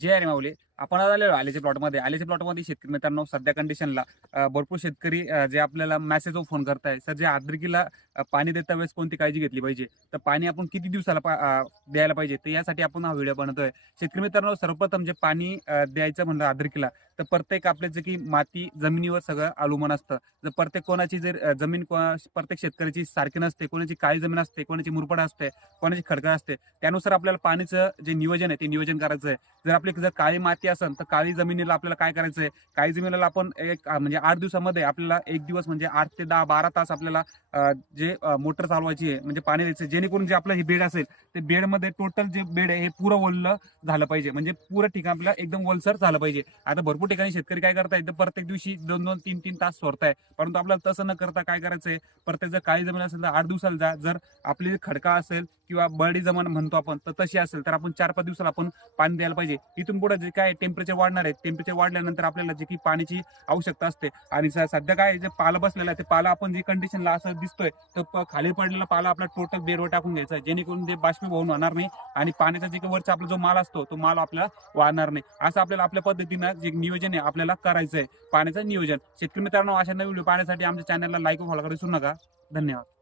जे अरे माऊली, आपण आज आलेलो आलेच्या प्लॉटमध्ये. आलेच्या प्लॉटमध्ये शेतकरी मित्रांनो सध्या कंडिशनला भरपूर शेतकरी जे आपल्याला मेसेजवर फोन करताय, सर जे आद्रकीला पाणी देता वेळेस कोणती काळजी घेतली पाहिजे, तर पाणी आपण किती दिवसाला द्यायला पाहिजे, तर यासाठी आपण हा व्हिडिओ बनवतोय. शेतकरी मित्रांनो, सर्वप्रथम जे पाणी द्यायचं म्हणलं आद्रकीला, तर प्रत्येक आपल्या जे की माती जमिनीवर सगळं अवलंबून असतं. जर प्रत्येक कोणाची जर जमीन प्रत्येक शेतकऱ्याची सारखी नसते, कोणाची काळी जमीन असते, कोणाची मुरपड असते, कोणाची खडकाळ असते. त्यानुसार आपल्याला पाणीचं जे नियोजन आहे ते नियोजन करायचं आहे. जर आपली जर काळी माती असेल तर काळी जमिनीला आपल्याला काय करायचं आहे, काळी जमिनीला आपण एक म्हणजे 8 दिवसामध्ये आपल्याला 1 दिवस म्हणजे 8 ते 10 12 तास आपल्याला जे मोटर चालवायची आहे म्हणजे पाणी द्यायचं, जेणेकरून जे आपलं हे बेड असेल ते बेडमध्ये टोटल जे बेड आहे हे पुरं ओललं झालं पाहिजे, म्हणजे पुरं ठिकाण आपल्याला एकदम ओलसर झालं पाहिजे. आता भरपूर ठिकाणी शेतकरी काय करतायत, तर प्रत्येक दिवशी 2-2 3-3 तास सोडताय, परंतु आपल्याला तसं न करता काय करायचंय, प्रत्येक जर काळी जमीन असेल तर 8 दिवसाला जा. जर आपली खडका असेल किंवा बर्डी जमीन म्हणतो आपण, तर तशी असेल तर आपण 4-5 दिवसाला आपण पाणी द्यायला पाहिजे. इथून पुढे जे काय टेम्परेचर वाढणार आहे, टेम्परेचर वाढल्यानंतर आपल्याला जे की पाण्याची आवश्यकता असते. आणि सध्या काय जे पाला बसलेला आहे, ते पाला आपण जे कंडिशनला असं दिसतोय, तर खाली पडलेला पाला आपला टोटल बेडवर टाकून घ्यायचा आहे, जेणेकरून ते बाष्पीभवन होणार नाही आणि पाण्याचा जे काही वरचा आपला जो माल असतो तो माल आपल्याला वाढणार नाही. असं आपल्याला आपल्या पद्धतीनं जे नियोजन आहे आपल्याला करायचं आहे पाण्याचं नियोजन. शेतकरी मित्रांनो, अशा नवीन व्हिडिओ पाहण्यासाठी आमच्या चॅनलला लाईक व फॉलो करायला विसरू नका. धन्यवाद.